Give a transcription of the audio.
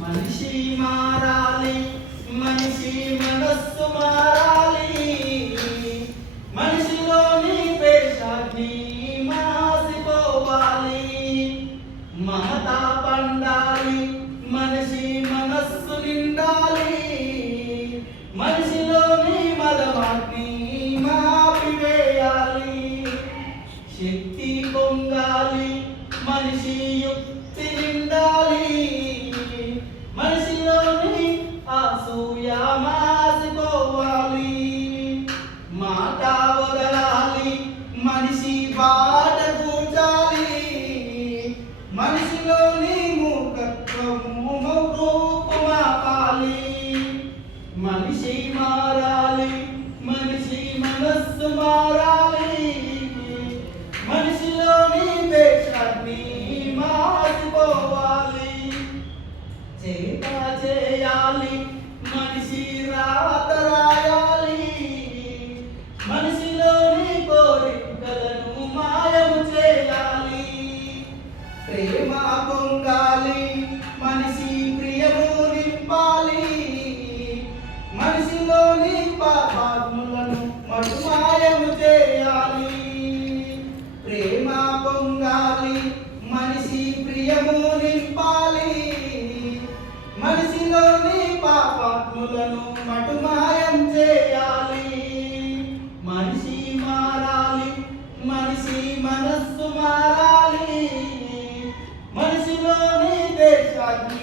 మనిషి మారాలి, మనిషి మనస్సు మారాలి, మనిషిలోని పేషాన్ని మాసిపోవాలి. మమత పండాలి, మనిషి మనస్సు నిండాలి, మనిషిలోని మదమాన్ని మాపివేయాలి. శక్తి పొంగాలి, మనిషి యుక్తి నిండాలి, మనిషిలోని అసూయ మాసిపోవాలి. మాట వదలాలి, మనిషి బాట కూర్చాలి, మనిషిలోని మూర్ఖత్వము రూపుమాపాలి. మనిషి మారాలి, మనిషి మనస్సు మారాలి, మనిషిలోని వేషాన్ని మార్చుకోవాలి. చేత చేయాలి, మనిషి రాత రాయాలి, మనిషిలోని కోరికలను మాయము చేయాలి. ప్రేమ పొంగాలి, మనిషి ప్రియము నింపాలి, మనిషిలోని పాపాత్ములను మటుమాయము చేయాలి. ప్రేమ పొంగాలి, మనిషి ప్రియము నింపాలి, మనిషిలోని పాపాత్ములను మటుమాయం చేయాలి. మనిషి మారాలి, మనిషి మనస్సు మారాలి, మనిషిలోని దేశాన్ని